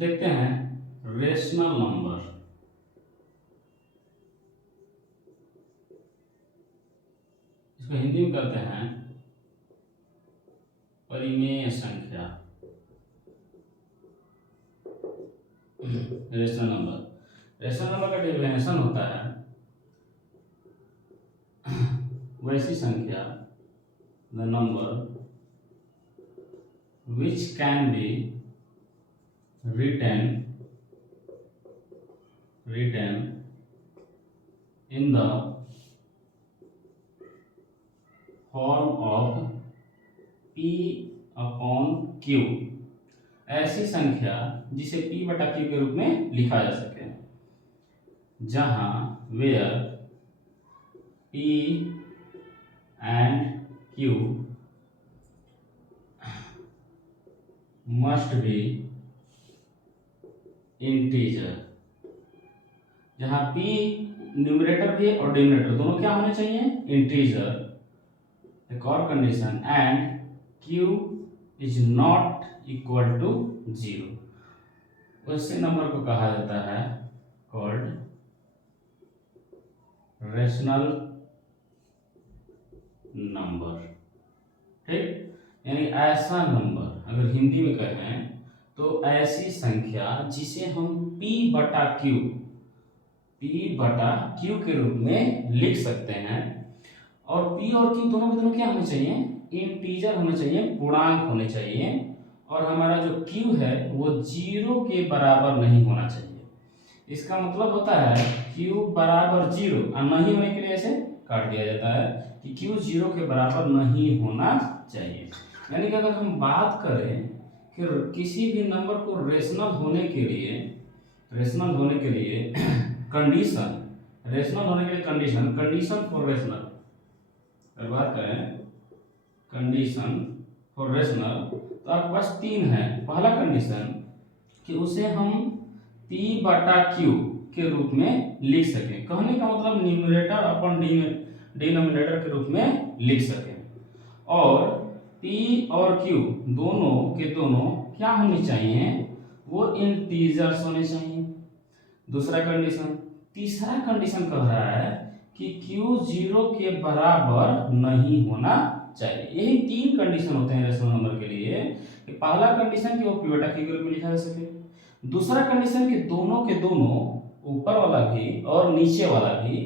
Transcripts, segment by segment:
देखते हैं rational number. इसको हिंदी में कहते हैं परिमेय संख्या। रेशनल नंबर का डेफिनेशन होता है वैसी संख्या the number which can be written in the form of p upon q। ऐसी संख्या जिसे p बटा q के रूप में लिखा जा सके, जहां where p and q must be integer। जहां p न्यूमरेटर भी और डिनोमिनेटर दोनों क्या होने चाहिए, इंटीजर। एक और condition, and q is not equal to 0। उसी नंबर को कहा जाता है कॉल्ड रेशनल नंबर। ठीक, यानी ऐसा नंबर, अगर हिंदी में कहें तो ऐसी संख्या जिसे हम p बटा q के रूप में लिख सकते हैं। और p और q दोनों के दोनों क्या होने चाहिए, इंटीजर होने चाहिए, पूर्णांक होने चाहिए। और हमारा जो q है वो 0 के बराबर नहीं होना चाहिए। इसका मतलब होता है q बराबर 0 और नहीं होने के लिए ऐसे काट दिया जाता है कि q 0 के बराबर नहीं होना चाहिए। यानी कि अगर हम बात करें कि किसी भी नंबर को रेशनल होने के लिए कंडीशन फॉर रेशनल, अगर बात करें कंडीशन फॉर रेशनल तो आपके पास 3 है। पहला कंडीशन कि उसे हम p बटा q के रूप में लिख सकें, कहने का मतलब न्यूमरेटर अपन डिनोमिनेटर के रूप में लिख सकें। और p और q दोनों के दोनों क्या होने चाहिए, वो इंटीजर्स होने चाहिए। दूसरा कंडीशन। तीसरा कंडीशन कह रहा है कि q 0 के बराबर नहीं होना चाहिए। यही 3 कंडीशन होते हैं रेशनल नंबर के लिए। कि पहला कंडीशन कि वो p बटा q के रूप में लिखा जा सके। दूसरा कंडीशन कि दोनों के दोनों, ऊपर वाला भी और नीचे वाला भी,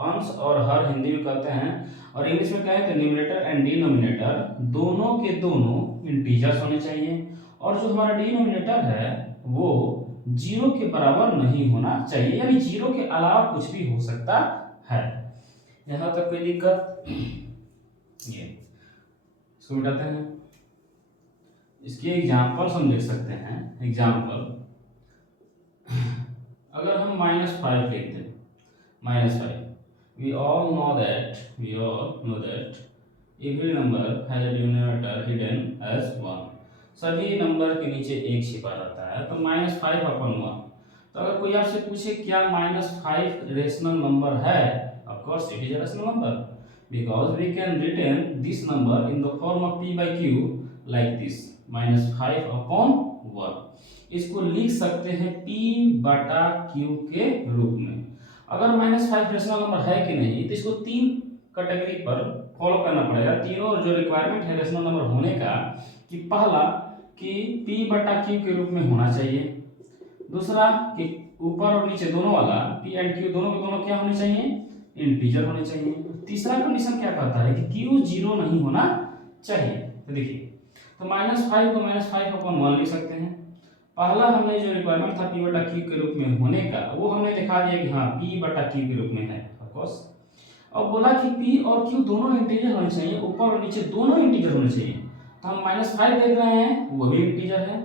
अंश और हर हिंदी में कहते हैं, और इंग्लिश में कहें तो न्यूमरेटर एंड डिनोमिनेटर दोनों के दोनों इंटीजर्स होने चाहिए। और जो हमारा डिनोमिनेटर है वो 0 के बराबर नहीं होना चाहिए, यानी 0 के अलावा कुछ भी हो सकता है। यहां तक कोई दिक्कत? ये इसको मिटाते हैं। इसके एग्जाम्पल्स हम देख सकते हैं। एग्जाम्पल, अगर हम -5 लिख दें, -5, we all know that every number has a denominator hidden as 1। सभी नंबर के नीचे एक छिपा रहता है, तो -5/1। तो अगर कोई आपसे पूछे क्या -5 रेशनल नंबर है, of course it is a rational number, because we can written this number in the form of p by q like this, -5/1। इसको लिख सकते हैं p बटा q के रूप में। अगर -5 रेशनल नंबर है कि नहीं, तो इसको 3 कैटेगरी पर फॉलो करना पड़ेगा। तीनों जो रिक्वायरमेंट है रेशनल नंबर होने का, कि पहला कि p बटा q के रूप में होना चाहिए। दूसरा कि ऊपर और नीचे दोनों वाला p एंड q दोनों के दोनों क्या होने चाहिए, इंटीजर होने चाहिए। तीसरा कंडीशन क्या कहता है कि q 0 नहीं होना चाहिए। तो देखिए, तो -5 को -5/1 लिख सकते हैं। पहला हमने जो रिक्वायरमेंट था p बटा q के रूप में होने का, वो हमने दिखा दिया कि हाँ p बटा q के रूप में है, ऑफ कोर्स। अब बोला कि p और q दोनों इंटीजर होने चाहिए, ऊपर और नीचे दोनों इंटीजर होने चाहिए। तो हम -5 देख रहे हैं, वो भी इंटीजर है,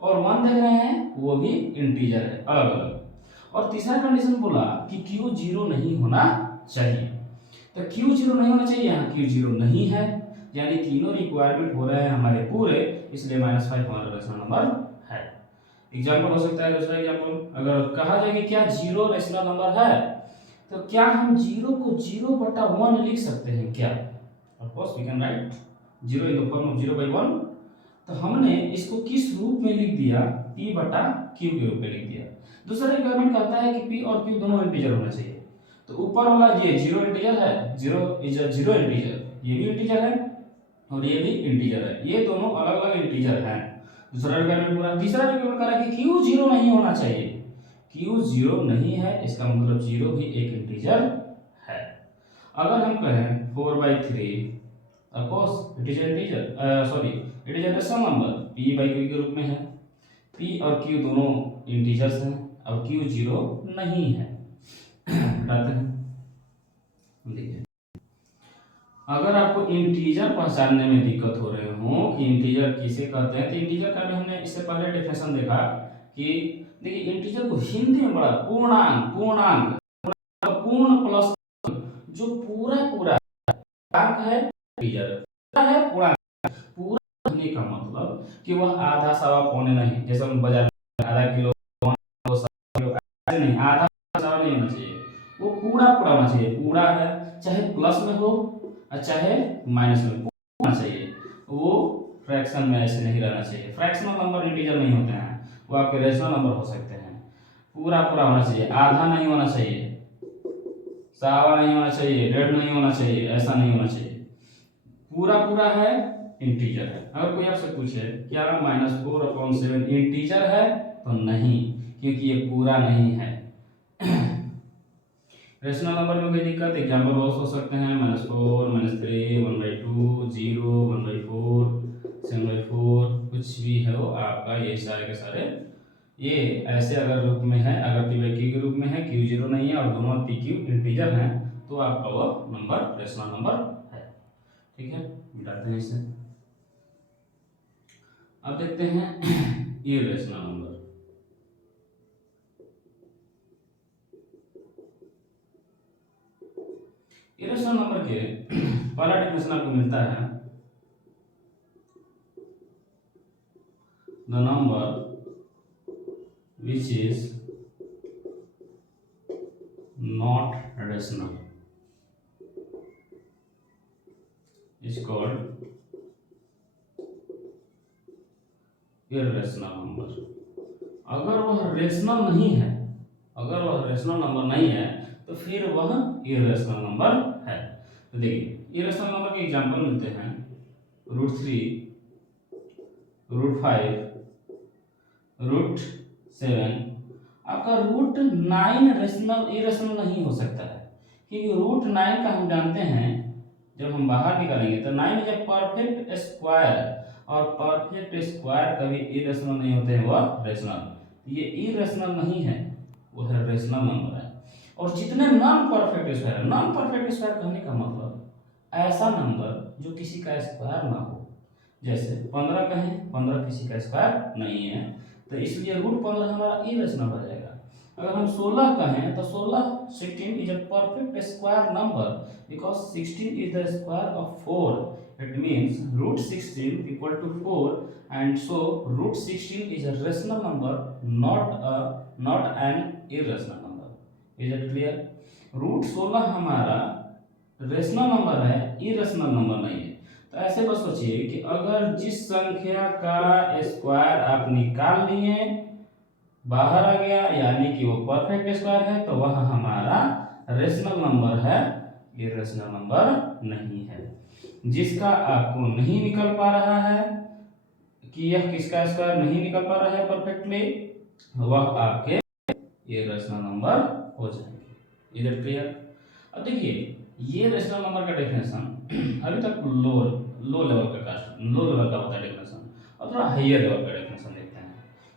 और 1 देख रहे हैं, वो भी इंटीजर है, अलग अलग। और तीसरा कंडीशन बोला कि q 0 नहीं होना चाहिए। तो q 0 नहीं होना चाहिए, यहाँ q 0 नहीं है, यानी तीनों रिक्वायरमेंट हो रहे हैं हमारे पूरे, इसलिए -5 हमारा रेशनल नंबर है। एग्जाम्पल हो सकता है दूसरा एग्जाम्पल, अगर कहा जाए कि क्या 0 रेशनल नंबर है, तो क्या हम 0 को 0/1 लिख सकते हैं क्या? Of course we can write 0 in the form of 0/1। तो हमने इसको किस रूप में लिख दिया, p बटा q के रूप में लिख दिया। दूसरा रिक्वायरमेंट कहता है कि p और q दोनों इंटीजर होना चाहिए। तो ऊपर वाला ये जीरो इंटीजर है, zero is a zero integer, ये भी इंटीजर है और ये भी इंटीजर है, ये दोनों अलग अलग इंटीजर हैं। दूसरा रिक्वायरमेंट पूरा। तीसरा रिक्वायरमेंट कह रहा है कि q जीरो नहीं होना चाहिए। q जीरो नहीं है, इसका मतलब जीरो भी एक इंटीजर है। अगर हम कहें 4/3, of course it is an integer, sorry it is a rational number, p by q के रूप में है। p और q दोनों इंटीजर्स हैं, अब q जीरो नहीं है। बताते हैं, देखिए अगर आपको इंटीजर पहचानने में दिक्कत हो रहे हो कि इंटीजर किसे कहते हैं, तो इंटीजर का भी हमने इससे पहले डेफिनेशन देखा कि देखिए इंटीजर को हिंदी में बड़ा पूर्णांक, पूर्णांक पूर्ण प्लस जो पूरा पूरा पूर्णांक है, इंटीजर है पूर्णांक। पूरा होने का मतलब कि वह आधा सवा पौने नहीं, जैसे हम बाजार में आधा किलो ऐसे नहीं, आधा सवा नहीं होना चाहिए, वो पूरा पूरा होना चाहिए। पूरा है चाहे प्लस में हो और चाहे माइनस में होना चाहिए, वो फ्रैक्शन में ऐसे नहीं रहना चाहिए। फ्रैक्शनल नंबर इंटीजर नहीं होते हैं, वो आपके रेशनल नंबर हो सकते हैं। पूरा पूरा होना चाहिए, आधा नहीं होना चाहिए, सवा नहीं होना चाहिए, डेढ़ नहीं होना चाहिए, ऐसा नहीं होना चाहिए। पूरा पूरा है, इंटीजर है। अगर कोई आपसे पूछे क्या -4/7 इंटीजर है, तो नहीं, क्योंकि ये पूरा नहीं है। रेशनल नंबर में कोई दिक्कत, एग्जाम्पल बहुत हो सकते हैं, -4, -3, 1/2, 0, 1/4, 7/4, कुछ भी है वो आपका, ये सारे के सारे ये ऐसे अगर रूप में है, अगर p by q के रूप में है, q जीरो नहीं है और दोनों p q इंटीजर हैं, तो आपका वो नंबर रेशनल नंबर है। ठीक है, मिटाते हैं इसे। अब देखते हैं इरेशनल नंबर। इरेशनल नंबर के पहला डेफिनेशन आपको मिलता है, the number which is not rational is called irrational number। अगर वह रेशनल नहीं है, अगर वह रेशनल नंबर नहीं है, तो फिर वह इरेशनल नंबर है। तो देखिए इरेशनल नंबर के एग्जांपल मिलते हैं, √3, √5, √7। आपका √9 रेशनल इरेशनल नहीं हो सकता है, क्योंकि √9 का हम जानते हैं, जब हम बाहर निकालेंगे तो 9 इज ए परफेक्ट स्क्वायर, और परफेक्ट स्क्वायर कभी इरेशनल नहीं होते हैं, वह रेशनल। ये इरेशनल नहीं है, वो है रेशनल नंबर है। और जितने non perfect square, non perfect square कहने का मतलब ऐसा नंबर जो किसी का स्क्वायर ना हो, जैसे 15 कहें, 15 किसी का स्क्वायर नहीं है, तो इसलिए √15 हमारा इरेशनल हो जाएगा। अगर हम 16 कहें तो 16 is a perfect square number, because 16 is the square of 4, it means √16 equal to 4, and so √16 is a rational number, not an irrational number. Is it clear? √16 हमारा रेशनल नंबर है, इरेशनल नंबर नहीं है। तो ऐसे बस सोचिए कि अगर जिस संख्या का स्क्वायर आप निकाल लिए बाहर आ गया, यानी कि वो परफेक्ट स्क्वायर है, तो वह हमारा रेशनल नंबर है, इरेशनल नंबर नहीं है। जिसका आपको नहीं निकल पा रहा है कि यह किसका स्क्वायर नहीं निकल पा रहा है परफेक्टली, वह आपके इरेशनल नंबर हो जाएंगे। Is it clear? अब देखिए ये रेशनल नंबर का डेफिनेशन अभी तक लो लेवल का होता है डेफिनेशन, और थोड़ा हाइयर लेवल का डेफिनेशन देखते हैं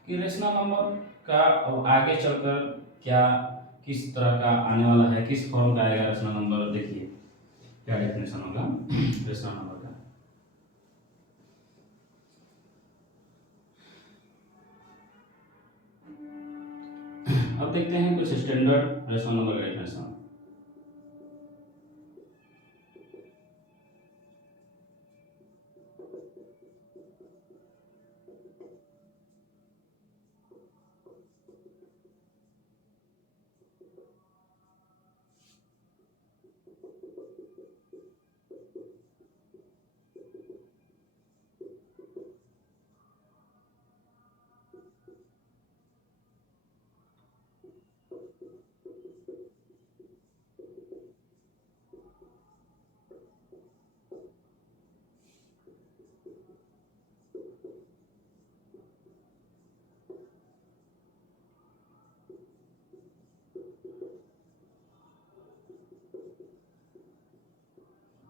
कि रेशनल नंबर का अब आगे चलकर क्या किस तरह का आने वाला है, किस फॉर्म का आएगा रेशनल नंबर। देखिए क्या डेफिनेशन होगा रेशनल नंबर का। अब देखते हैं कुछ स्टैंडर्ड रेशनल नंबर का डेफिनेशन।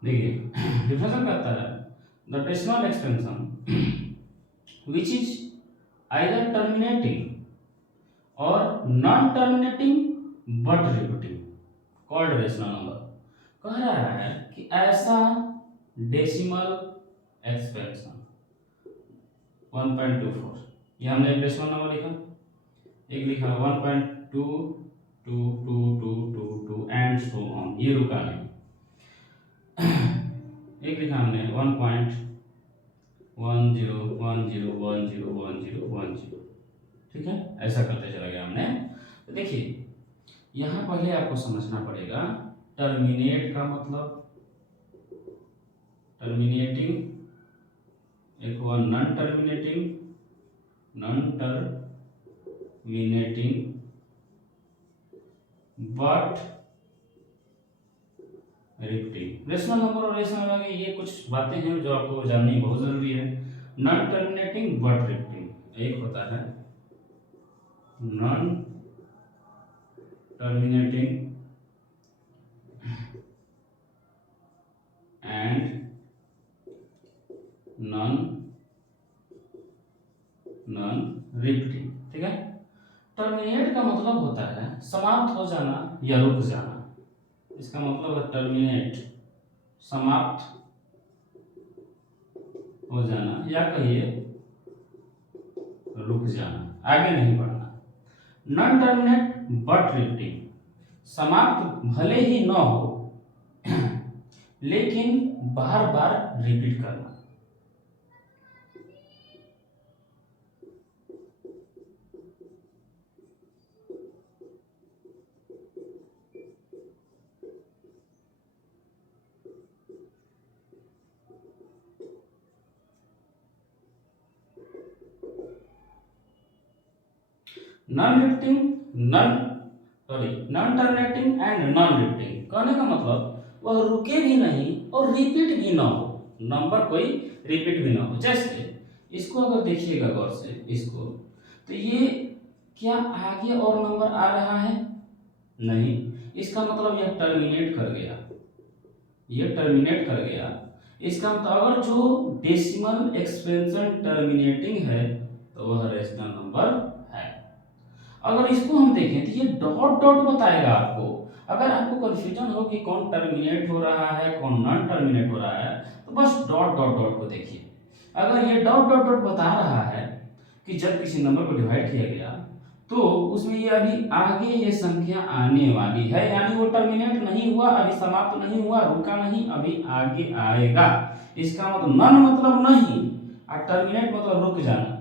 देखिए डिफरेंशियल कहता है the decimal expansion which is either terminating और non terminating but repeating called rational number. कह रहा है कि ऐसा डेसिमल एक्सपेंशन 1.24, ये हमने एक डेसिमल नंबर लिखा, एक लिखा 1.22222 एंड सो ऑन, ये रुका नहीं। एक लिखा हमने 1.1010101010, ठीक है, ऐसा करते चला गया हमने। तो देखिए यहाँ पहले आपको समझना पड़ेगा टर्मिनेट का मतलब, टर्मिनेटिंग, एक हुआ non terminating, non terminating but repeating. Rational number और रेशनल में ये कुछ बातें हैं जो आपको जाननी बहुत जरूरी है। नॉन टर्मिनेटिंग बट रिपीटिंग, एक होता है non terminating and non repeating, ठीक है। टर्मिनेट का मतलब होता है समाप्त हो जाना या रुक जाना, इसका मतलब है टर्मिनेट, समाप्त हो जाना या कहिए रुक जाना, आगे नहीं बढ़ना। नॉन टर्मिनेट बट रिपीटिंग, समाप्त भले ही न हो लेकिन बार बार रिपीट करना। Non repeating, non terminating and non repeating, कहने का मतलब वह रुके भी नहीं और रिपीट भी ना हो, नंबर कोई रिपीट भी ना हो। जैसे इसको अगर देखिएगा गौर से इसको, तो ये क्या आगे और नंबर आ रहा है? नहीं, इसका मतलब यह टर्मिनेट कर गया, ये टर्मिनेट कर गया। इसका मतलब अगर जो डेसिमल एक्सपेंशन टर्मिनेटिंग है तो वह रेशनल नंबर है। अगर इसको हम देखें तो ये डॉट डॉट बताएगा आपको। अगर आपको कंफ्यूजन हो कि कौन टर्मिनेट हो रहा है कौन नॉन टर्मिनेट हो रहा है, तो बस डॉट डॉट डॉट को देखिए। अगर ये डॉट डॉट डॉट बता रहा है कि जब किसी नंबर को डिवाइड किया गया तो उसमें ये अभी आगे ये संख्या आने वाली है, यानी वो टर्मिनेट नहीं हुआ, अभी समाप्त नहीं हुआ, रुका नहीं, अभी आगे आएगा। इसका मतलब नॉन मतलब नहीं और टर्मिनेट मतलब रुक जाना।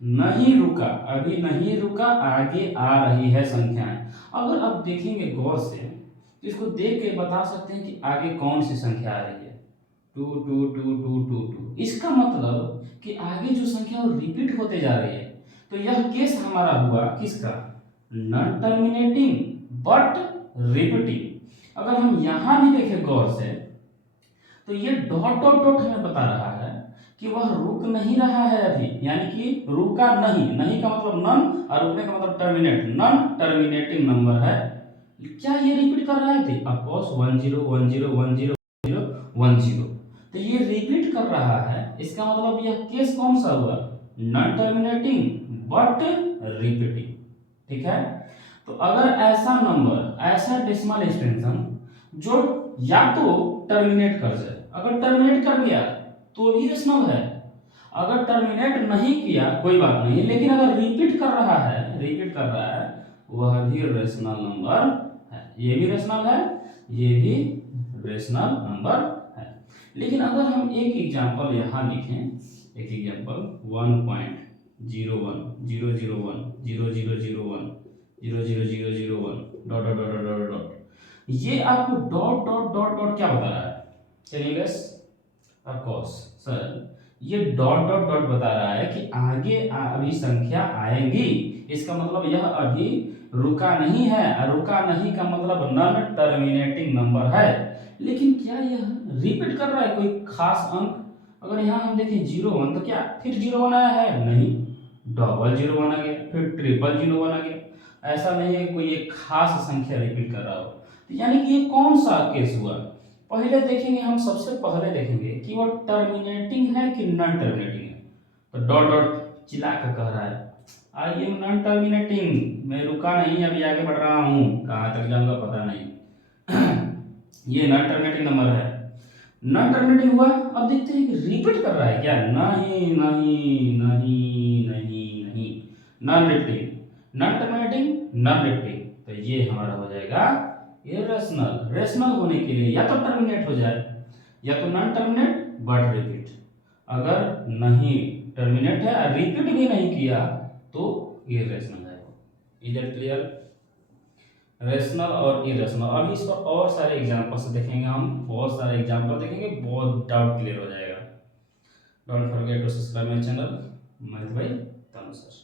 नहीं रुका, अभी नहीं रुका, आगे आ रही है संख्याएं। अगर आप देखेंगे गौर से तो इसको देख के बता सकते हैं कि आगे कौन सी संख्या आ रही है, 2 इसका मतलब कि आगे जो संख्या वो रिपीट होते जा रही है। तो यह केस हमारा हुआ किसका? Non terminating but repeating. अगर हम यहां भी देखें गौर से तो ये डॉट डॉट डॉट हमें बता रहा है कि वह रुक नहीं रहा है अभी, यानी कि रुका नहीं, नहीं का मतलब नॉन और रुकने का मतलब टर्मिनेट, नॉन टर्मिनेटिंग नंबर है। क्या ये रिपीट कर रहा है? थी ऑफ कोर्स 10 तो ये रिपीट कर रहा है। इसका मतलब यह केस कौन सा हुआ? नॉन टर्मिनेटिंग बट रिपीटिंग, ठीक है। तो अगर ऐसा नंबर, ऐसा डेसिमल एक्सपेंशन जो या तो टर्मिनेट कर जाए, अगर टर्मिनेट कर गया तो भी रेशनल है, अगर टर्मिनेट नहीं किया कोई बात नहीं, लेकिन अगर रिपीट कर रहा है, रिपीट कर रहा है, वह भी रेशनल नंबर है। ये भी रेशनल है, ये भी रेशनल नंबर है। लेकिन अगर हम एक एग्जांपल यहाँ लिखें, एक example 1.001 dot dot dot dot dot, ये आपको डॉट डॉट डॉट डॉट क्या बता रहा है? चलिए गैस, ऑफ कोर्स सर, ये डॉट डॉट डॉट बता रहा है कि आगे अभी संख्या आएंगी। इसका मतलब यह अभी रुका नहीं है, रुका नहीं का मतलब नॉन टर्मिनेटिंग नंबर है। लेकिन क्या यह रिपीट कर रहा है कोई खास अंक? अगर यहाँ हम देखें 01 तो क्या फिर 01 आया है? नहीं, 00 आ गया, फिर 000 आ गया। ऐसा नहीं है कोई एक खास संख्या रिपीट कर रहा हो। तो यानी कि ये कौन सा केस हुआ? पहले देखेंगे, हम सबसे पहले देखेंगे कि वो टर्मिनेटिंग है कि नॉन टर्मिनेटिंग है। तो डॉट डॉट चिल्ला कर कह रहा है आई एम नॉन टर्मिनेटिंग, मैं रुका नहीं, अभी आगे बढ़ रहा हूँ, कहाँ तक जाऊंगा पता नहीं। ये नॉन टर्मिनेटिंग नंबर है। नॉन टर्मिनेटिंग हुआ, अब देखते हैं कि रिपीट कर रहा है क्या, नहीं नहीं नहीं नहीं नहीं, non repeating, non terminating, non repeating, तो ये हमारा हो जाएगा इरेशनल। रेशनल होने के लिए या तो टर्मिनेट हो जाए या तो नॉन टर्मिनेट बट रिपीट। अगर नहीं टर्मिनेट है और रिपीट भी नहीं किया तो इरेशनल है। Is that clear? रेशनल और इरेशनल। अभी इस पर और सारे एग्जांपल्स देखेंगे, हम बहुत सारे एग्जांपल देखेंगे, बहुत डाउट क्लियर हो जाएगा। Don't forget to subscribe my channel, मैं भाई तनु सर।